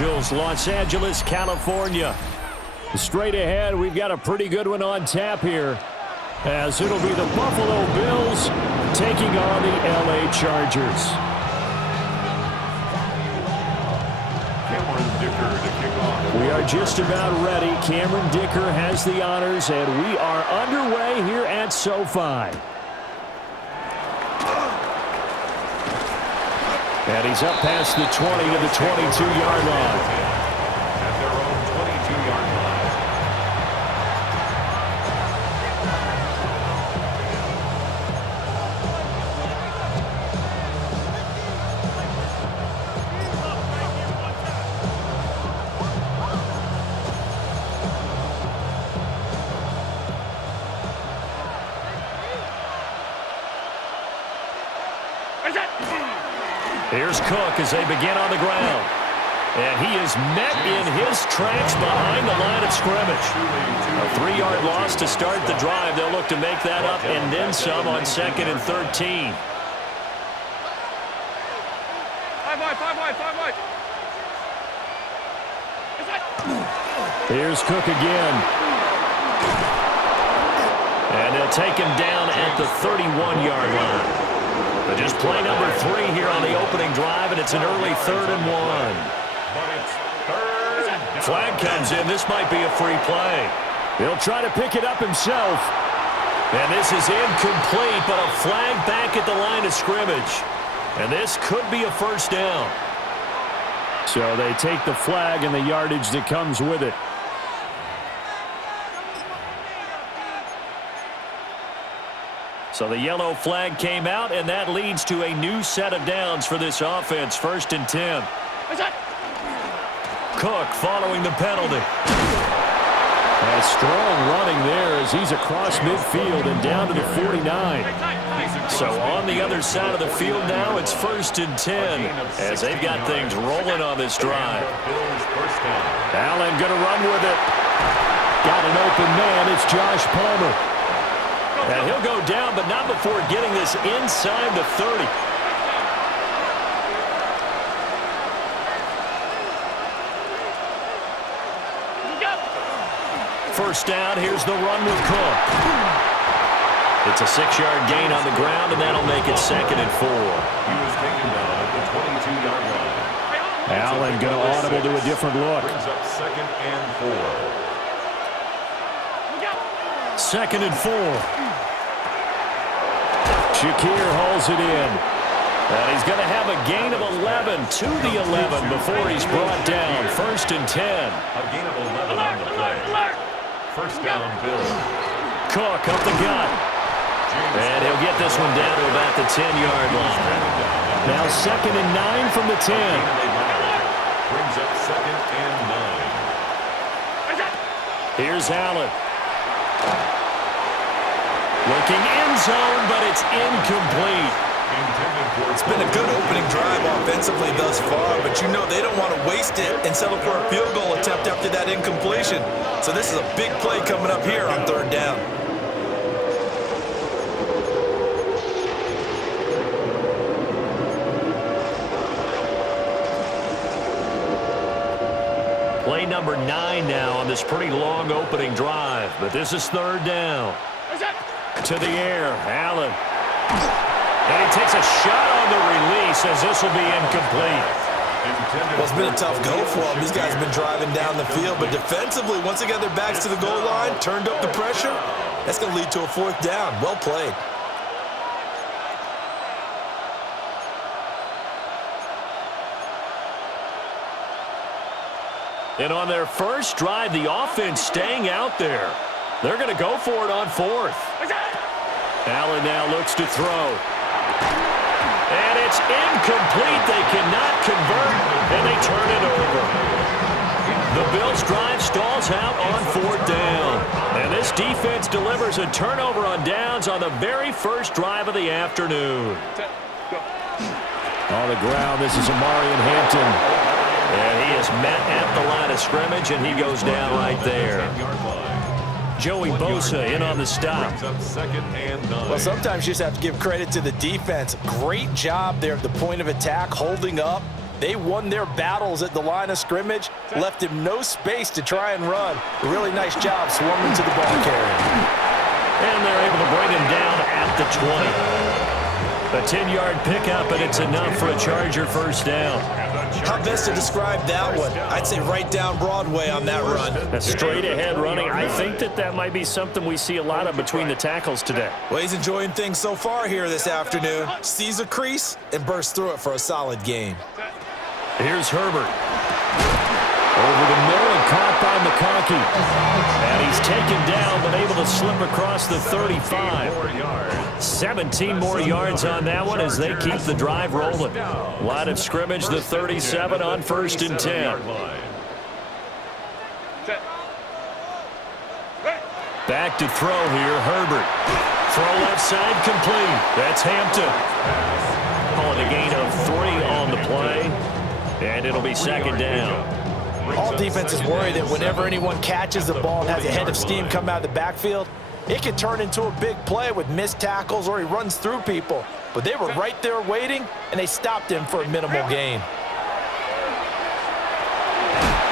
Angels, Los Angeles, California. Straight ahead, we've got a pretty good one on tap here, as it'll be the Buffalo Bills taking on the LA Chargers. We are just about ready. Cameron Dicker has the honors, and we are underway here at SoFi. And he's up past the 20 to the 22-yard line. At their own 22-yard line. Here's Cook as they begin on the ground. And he is met in his tracks behind the line of scrimmage. A 3-yard loss to start the drive. They'll look to make that up and then some on 2nd and 13. 5 wide. Here's Cook again. And they'll take him down at the 31-yard line. But just play number 3 here on the opening drive, and it's an early 3rd and 1. Flag comes in. This might be a free play. He'll try to pick it up himself. And this is incomplete, but a flag back at the line of scrimmage. And this could be a first down. So they take the flag and the yardage that comes with it. So the yellow flag came out, and that leads to a new set of downs for this offense. 1st and 10. Cook following the penalty. A strong running there as he's across midfield and down to the 49. So on the other side of the field now, it's 1st and 10 as they've got things rolling on this drive. Allen going to run with it. Got an open man. It's Josh Palmer. And he'll go down, but not before getting this inside the 30. First down, here's the run with Cook. It's a 6-yard gain on the ground, and that'll make it 2nd and 4. He was taken down at the 22-yard line. Allen going to audible to a different look. Brings up 2nd and 4. 2nd and 4. Shakir hauls it in. And he's going to have a gain of 11 to the 11 before he's brought down. 1st and 10. A gain of 11 on the play. First down, Bills. Cook up the gut. And he'll get this one down to about the 10-yard line. Now 2nd and 9 from the 10. Brings up 2nd and 9. Here's Allen. Looking end zone, but it's incomplete. It's been a good opening drive offensively thus far, but you know they don't want to waste it and settle for a field goal attempt after that incompletion. So this is a big play coming up here on 3rd down. Play number 9 now on this pretty long opening drive, but this is 3rd down. To the air, Allen. And he takes a shot on the release as this will be incomplete. Well, it's been a tough go for them. These guys have been driving down the field, but defensively, once they got their backs to the goal line, turned up the pressure, that's going to lead to a 4th down. Well played. And on their first drive, the offense staying out there. They're going to go for it on 4th. Allen now looks to throw. And it's incomplete. They cannot convert, and they turn it over. The Bills' drive stalls out on 4th down. And this defense delivers a turnover on downs on the very first drive of the afternoon. On the ground, this is Amarian Hampton. And he is met at the line of scrimmage, and he goes down right there. Joey Bosa in on the stop. Well, sometimes you just have to give credit to the defense. Great job there at the point of attack, holding up, They won their battles at the line of scrimmage, left him no space to try and run. A really nice job swarming to the ball carrier. And they're able to bring him down at the 20. A 10-yard pickup, and it's enough for a Charger first down. How best to describe that one? I'd say right down Broadway on that run. A straight-ahead running. I think that might be something we see a lot of between the tackles today. Well, he's enjoying things so far here this afternoon. Sees a crease and bursts through it for a solid gain. Here's Herbert. Over the middle and caught by McConkey. And he's taken down but able to slip across the 35. 17 more yards on that one as they keep the drive rolling. Line of scrimmage, the 37 on 1st and 10. Back to throw here, Herbert. Throw left side complete. That's Hampton. Calling a gain of 3 on the play. And it'll be 2nd down. All defenses worry that whenever anyone catches the ball and has a head of steam come out of the backfield, it can turn into a big play with missed tackles or he runs through people. But they were right there waiting, and they stopped him for a minimal gain.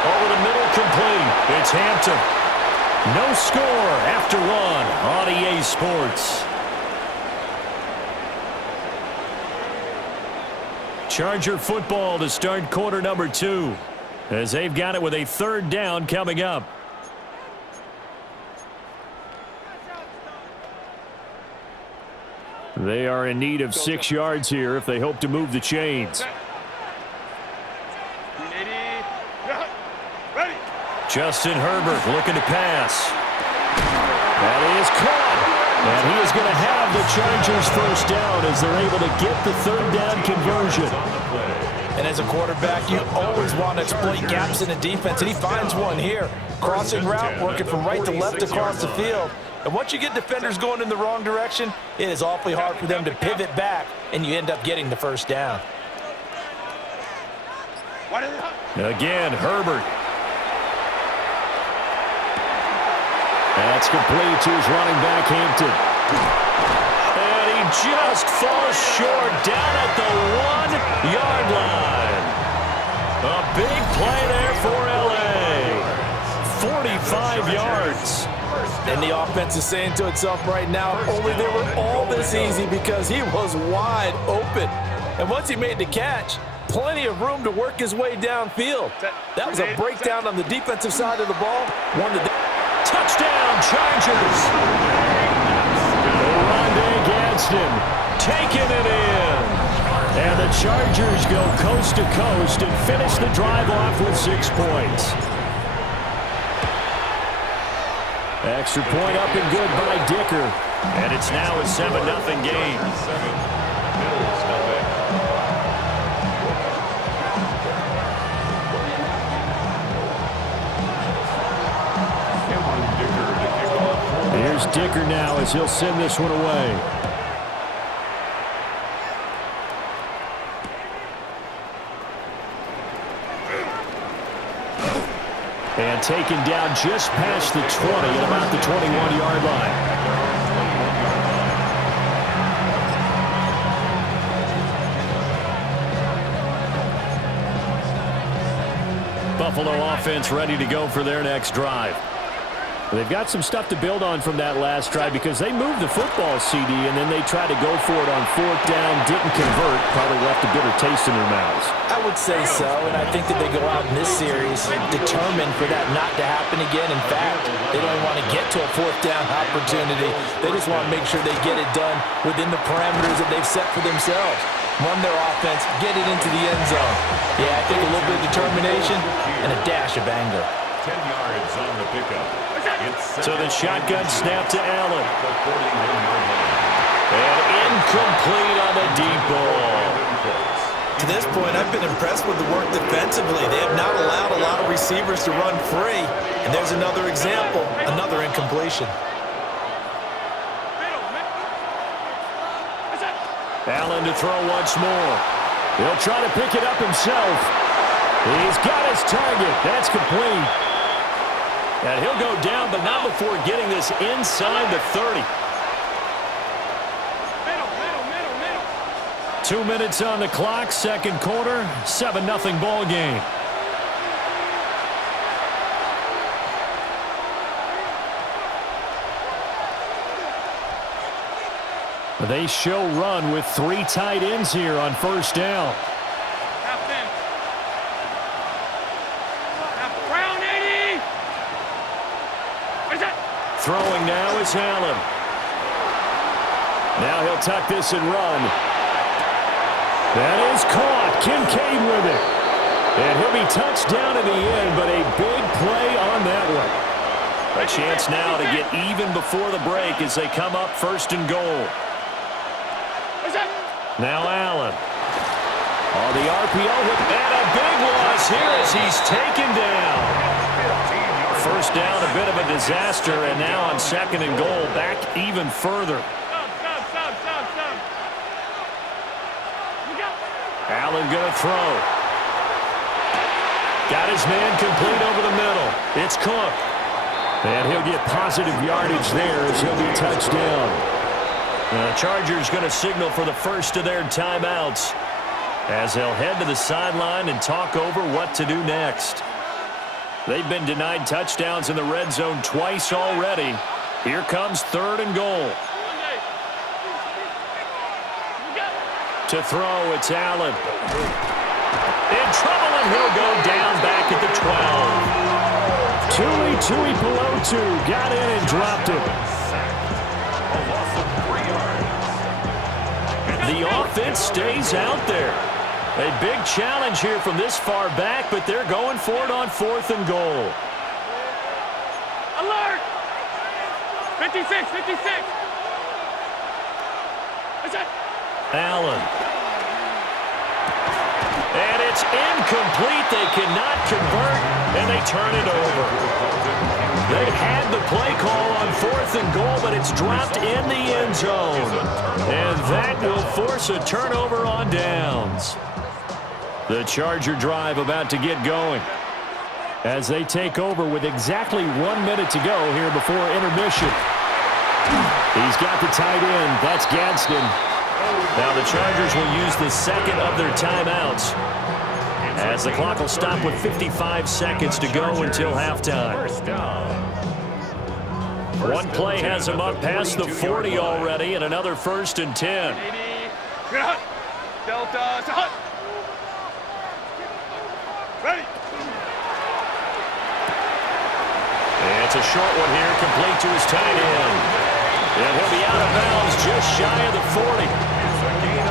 Over the middle, complete. It's Hampton. No score after 1 on EA Sports. Charger football to start quarter number 2 as they've got it with a 3rd down coming up. They are in need of 6 yards here if they hope to move the chains. Justin Herbert looking to pass. That is caught. And he is going to have the Chargers first down as they're able to get the 3rd down conversion. And as a quarterback, you always want to exploit gaps in the defense, and he finds one here. Crossing route, working from right to left across the field. And once you get defenders going in the wrong direction, it is awfully hard for them to pivot back, and you end up getting the first down. Again, Herbert. That's complete to his running back, Hampton. And he just falls short down at the 1-yard line. A big play there for L.A. 45 yards. And the offense is saying to itself right now, only they were all this easy because he was wide open. And once he made the catch, plenty of room to work his way downfield. That was a breakdown on the defensive side of the ball. Touchdown, Chargers. Oronde Gadsden taking it in. And the Chargers go coast to coast and finish the drive off with 6 points. Extra point up and good by Dicker. And it's now a 7-0 game. Here's Dicker now as he'll send this one away. And taken down just past the 20 at about the 21-yard line. Buffalo offense ready to go for their next drive. They've got some stuff to build on from that last drive because they moved the football, CD, and then they tried to go for it on 4th down, didn't convert, probably left a bitter taste in their mouths. I would say so, and I think that they go out in this series determined for that not to happen again. In fact, they don't even want to get to a 4th down opportunity. They just want to make sure they get it done within the parameters that they've set for themselves. Run their offense, get it into the end zone. Yeah, I think a little bit of determination and a dash of anger. 10 yards on the pickup. So the shotgun snap to Allen. And incomplete on the deep ball. To this point, I've been impressed with the work defensively. They have not allowed a lot of receivers to run free. And there's another example, another incompletion. Allen to throw once more. He'll try to pick it up himself. He's got his target. That's complete. And he'll go down, but not before getting this inside the 30. 2 minutes on the clock, second quarter, 7-0 ball game. They show run with 3 tight ends here on first down. Throwing now is Allen. Now he'll tuck this and run. That is caught. Kincaid with it. And he'll be touched down in the end, but a big play on that one. A chance now to get even before the break as they come up first and goal. Now Allen. On the RPO hit, and a big loss here as he's taken down. First down, a bit of a disaster, and now on second and goal, back even further. Allen going to throw. Got his man complete over the middle. It's Cook. And he'll get positive yardage there as he'll be touched down. The Chargers going to signal for the first of their timeouts as they'll head to the sideline and talk over what to do next. They've been denied touchdowns in the red zone twice already. Here comes third and goal. To throw, it's Allen. In trouble, and he'll go down back at the 12. Tui Pelotu got in and dropped it. The offense stays out there. A big challenge here from this far back, but they're going for it on fourth and goal. Alert! 56, 56. Allen. And it's incomplete. They cannot convert, and they turn it over. They had the play call on fourth and goal, but it's dropped in the end zone. And that will force a turnover on downs. The Charger drive about to get going as they take over with exactly 1 minute to go here before intermission. He's got the tight end. That's Gadsden. Now the Chargers will use the second of their timeouts as the clock will stop with 55 seconds to go until halftime. One play has them up past the 40 already, and another 1st and 10. Delta. Ready. And it's a short one here, complete to his tight end. And he'll be out of bounds just shy of the 40.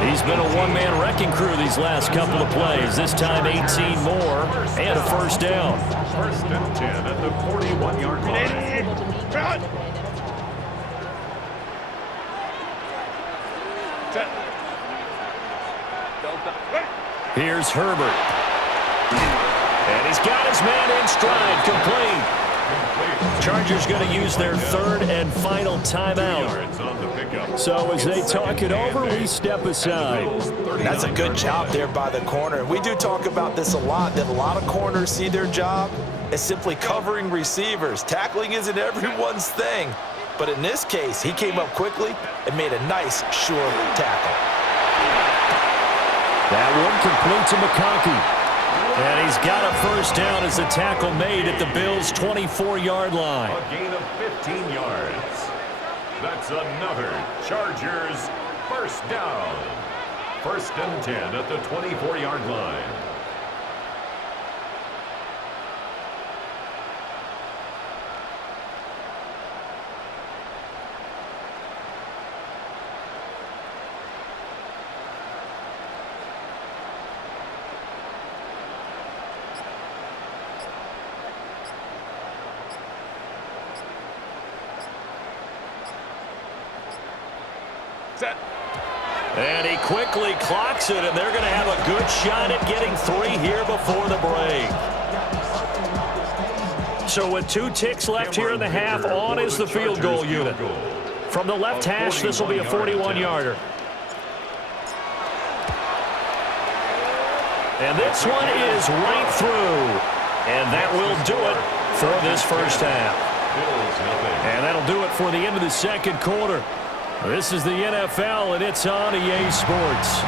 He's been a one-man wrecking crew these last couple of plays. This time 18 more and a first down. 1st and 10 at the 41-yard line. Here's Herbert. And he's got his man in stride, complete. Chargers going to use their third and final timeout. So as they talk it over, we step aside. That's a good job there by the corner. We do talk about this a lot, that a lot of corners see their job as simply covering receivers. Tackling isn't everyone's thing. But in this case, he came up quickly and made a nice, sure tackle. That one complete to McConkey. And he's got a first down as the tackle made at the Bills' 24-yard line. A gain of 15 yards. That's another Chargers first down. 1st and 10 at the 24-yard line. And he quickly clocks it, and they're going to have a good shot at getting 3 here before the break. So with 2 ticks left here in the half, on is the field goal unit. From the left hash, this will be a 41-yarder. And this one is right through. And that will do it for this first half. And that'll do it for the end of the second quarter. This is the NFL, and it's on EA Sports.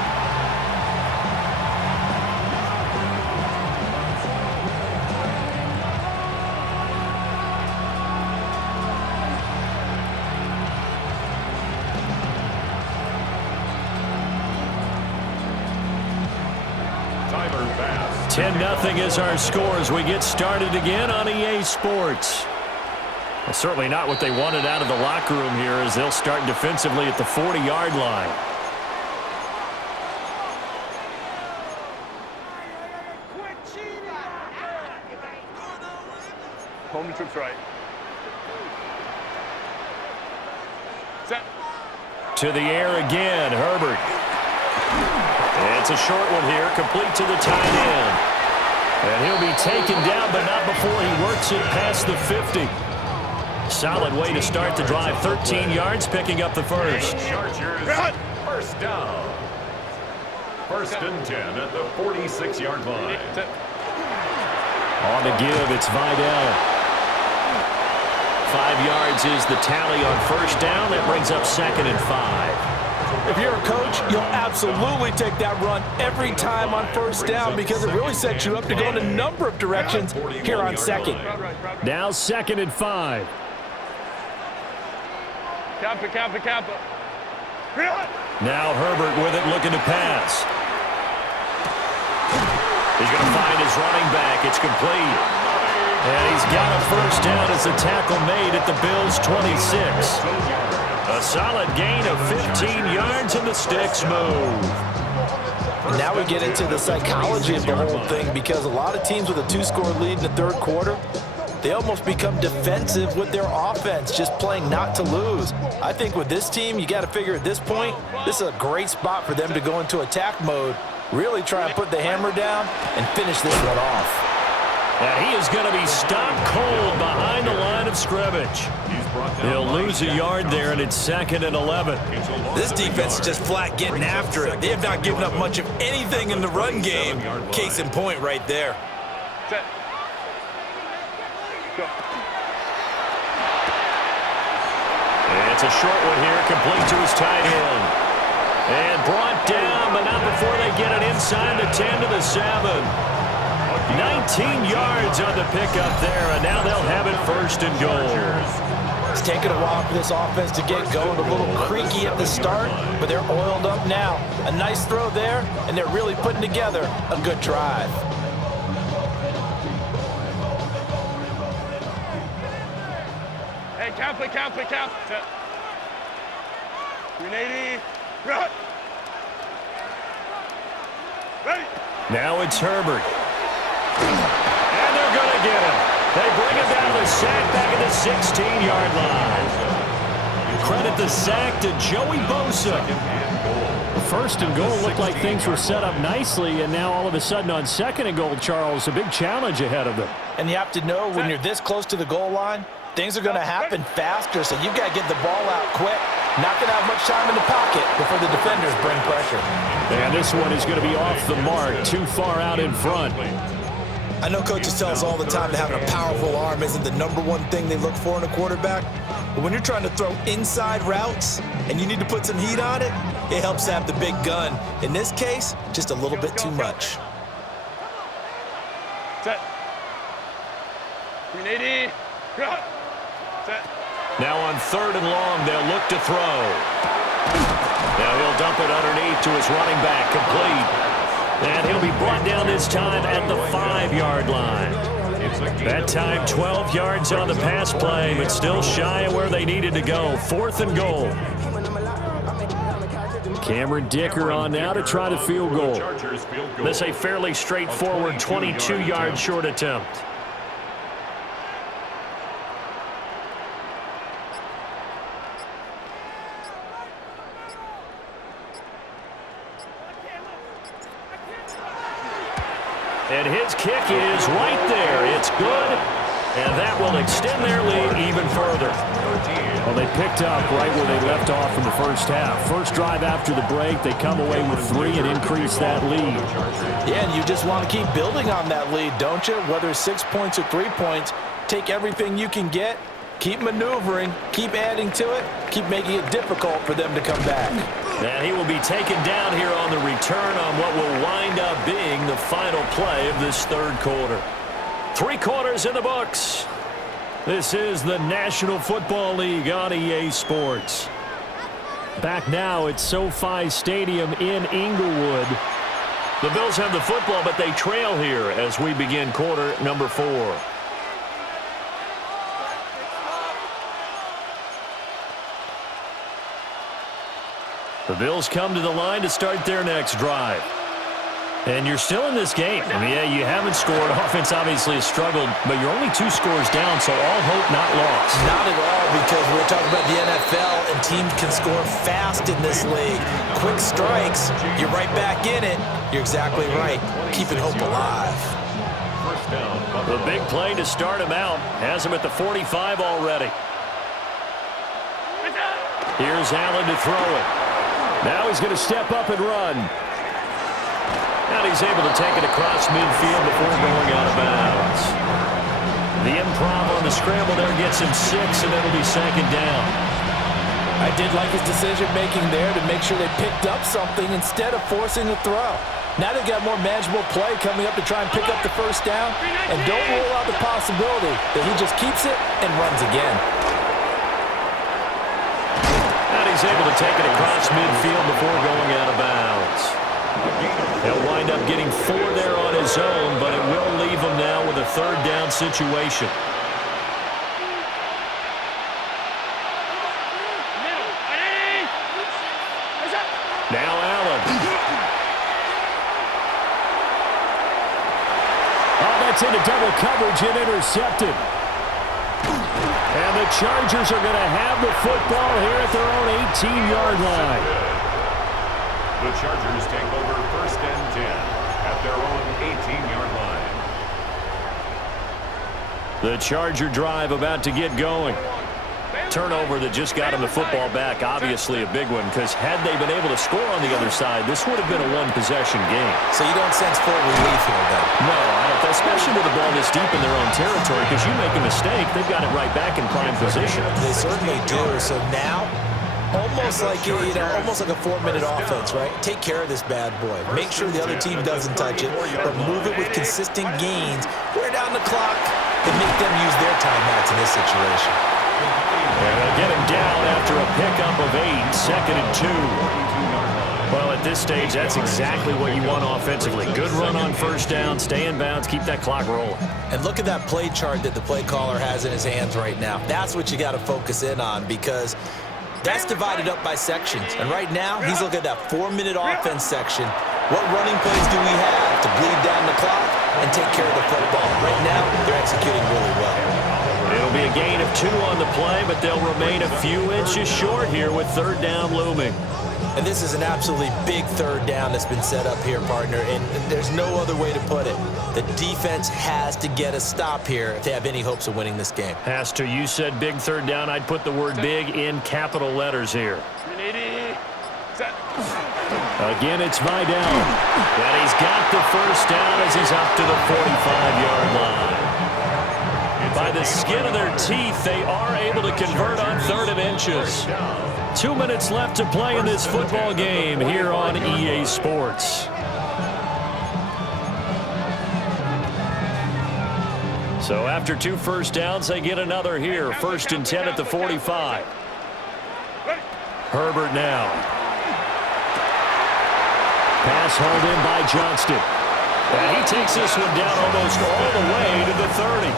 10-0 is our score as we get started again on EA Sports. Well, certainly not what they wanted out of the locker room here as they'll start defensively at the 40-yard line. Home the troops right. Set. To the air again, Herbert. It's a short one here, complete to the tight end. And he'll be taken down, but not before he works it past the 50. Solid way to start the drive, 13 yards, picking up the first. Chargers, first down. First and 10 at the 46-yard line. On the give, it's Vidal. 5 yards is the tally on first down. That brings up 2nd and 5. If you're a coach, you'll absolutely take that run every time on first down because it really sets you up to go in a number of directions here on second. Now 2nd and 5. Kappa. Now Herbert with it, looking to pass. He's going to find his running back. It's complete. And he's got a first down as the tackle made at the Bills' 26. A solid gain of 15 yards and the sticks move. And now we get into the psychology of the whole thing because a lot of teams with a 2-score lead in the third quarter, they almost become defensive with their offense, just playing not to lose. I think with this team, you got to figure at this point, this is a great spot for them to go into attack mode, really try and put the hammer down and finish this one off. And he is going to be stopped cold behind the line of scrimmage. He'll lose a yard there, and it's 2nd and 11. This defense is just flat getting after it. They have not given up much of anything in the run game. Case in point right there. Set. Go. It's a short one here, complete to his tight end. And brought down, but not before they get it inside the 10 to the 7. 19 yards on the pickup there, and now they'll have it 1st and goal. It's taken a while for this offense to get going, a little creaky at the start, but they're oiled up now. A nice throw there, and they're really putting together a good drive. Hey, count. Set. 380. Run. Ready. Now it's Herbert. And they're going to get him. They bring him down the sack back at the 16-yard line. Credit the sack to Joey Bosa. 1st and goal looked like things were set up nicely, and now all of a sudden on 2nd and goal, Charles, a big challenge ahead of them. And you have to know when you're this close to the goal line, things are going to happen faster, so you've got to get the ball out quick. Not going to have much time in the pocket before the defenders bring pressure. And this one is going to be off the mark, too far out in front. I know coaches tell us all the time that having a powerful arm isn't the #1 thing they look for in a quarterback. But when you're trying to throw inside routes and you need to put some heat on it, it helps to have the big gun. In this case, just a little bit too much. Set. 380. Run. Set. Now on 3rd and long, they'll look to throw. Now he'll dump it underneath to his running back, complete. And he'll be brought down this time at the 5-yard line. That time 12 yards on the pass play, but still shy of where they needed to go. 4th and goal. Cameron Dicker on now to try the field goal. This a fairly straightforward 22-yard short attempt. And his kick is right there. It's good, and that will extend their lead even further. Well, they picked up right where they left off in the first half. First drive after the break, they come away with 3 and increase that lead. Yeah, and you just want to keep building on that lead, don't you? Whether it's 6 points or 3 points, take everything you can get, keep maneuvering, keep adding to it, keep making it difficult for them to come back. And he will be taken down here on the return on what will wind up being the final play of this third quarter. 3 quarters in the books. This is the National Football League on EA Sports. Back now at SoFi Stadium in Inglewood. The Bills have the football, but they trail here as we begin quarter number 4. The Bills come to the line to start their next drive. And you're still in this game. I mean, yeah, you haven't scored. Offense obviously has struggled, but you're only 2 scores down, so all hope not lost. Not at all, because we're talking about the NFL, and teams can score fast in this league. Quick strikes, you're right back in it. You're exactly right. Keeping hope alive. The big play to start him out has him at the 45 already. Here's Allen to throw it. Now he's going to step up and run. And he's able to take it across midfield before going out of bounds. The improv on the scramble there gets him 6, and it'll be second down. I did like his decision-making there to make sure they picked up something instead of forcing a throw. Now they've got more manageable play coming up to try and pick up the first down, and don't rule out the possibility that he just keeps it and runs again. And he's able to take it across midfield before going out of bounds. He'll wind up getting 4 there on his own, but it will leave him now with a third down situation. Now Allen. Oh, that's into double coverage and intercepted. And the Chargers are going to have the football here at their own 18-yard line. The Chargers take over 1st and 10 at their own 18-yard line. The Charger drive about to get going. Turnover that just got him the football back, obviously a big one, because had they been able to score on the other side, this would have been a one-possession game. So you don't sense full relief here, then? No, I don't, especially with the ball this deep in their own territory, because you make a mistake, they've got it right back in prime position. They certainly do. So now, almost like almost like a 4-minute offense, right? Take care of this bad boy. Make sure the other team doesn't touch it, but move it with consistent gains. Wear down the clock and make them use their timeouts in this situation. And they'll get him down after a pickup of 8, 2nd and 2. Well, at this stage, that's exactly what you want offensively. Good run on first down, stay in bounds, keep that clock rolling. And look at that play chart that the play caller has in his hands right now. That's what you got to focus in on, because that's divided up by sections. And right now, he's looking at that 4-minute offense section. What running plays do we have to bleed down the clock and take care of the football? Right now, they're executing really well. It'll be a gain of 2 on the play, but they'll remain a few inches short here with third down looming. And this is an absolutely big third down that's been set up here, partner, and there's no other way to put it. The defense has to get a stop here if they have any hopes of winning this game. Has to. You said big third down. I'd put the word big in capital letters here. Again, it's Vidal. And he's got the first down as he's up to the 45-yard line. By the skin of their teeth, they are able to convert on 3rd and inches. 2 minutes left to play in this football game here on EA Sports. So after 2 first downs, they get another here. 1st and 10 at the 45. Herbert now. Pass hauled in by Johnston. And he takes this one down almost all the way to the 30.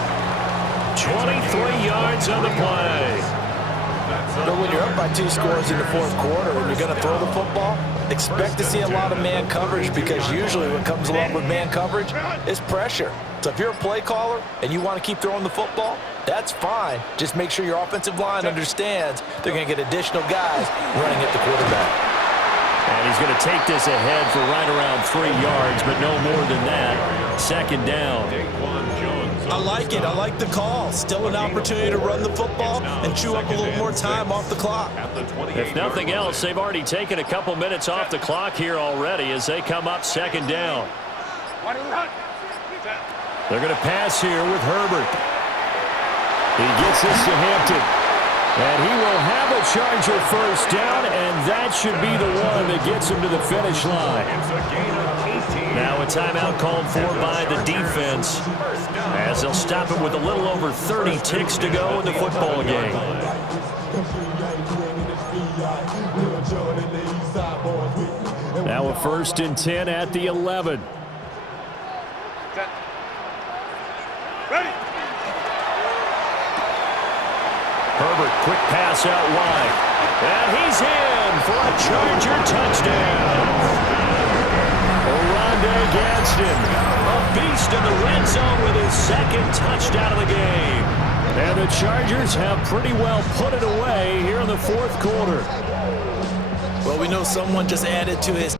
23 yards on the play. But when you're up by 2 scores in the 4th quarter and you're going to throw the football, expect to see a lot of man coverage, because usually what comes along with man coverage is pressure. So if you're a play caller and you want to keep throwing the football, that's fine. Just make sure your offensive line understands they're going to get additional guys running at the quarterback. And he's going to take this ahead for right around 3 yards, but no more than that. 2nd down. I like it. I like the call. Still an opportunity to run the football and chew up a little more time off the clock. If nothing else, they've already taken a couple minutes off the clock here already as they come up 2nd down. They're going to pass here with Herbert. He gets this to Hampton. And he will have a Charger first down, and that should be the one that gets him to the finish line. Now a timeout called for by the defense, as they'll stop it with a little over 30 ticks to go in the football game. Now a 1st and 10 at the 11. Set. Ready. Herbert, quick pass out wide. And he's in for a Charger touchdown. Oronde Gadsden, a beast in the red zone with his 2nd touchdown of the game. And the Chargers have pretty well put it away here in the 4th quarter. Well, we know someone just added to his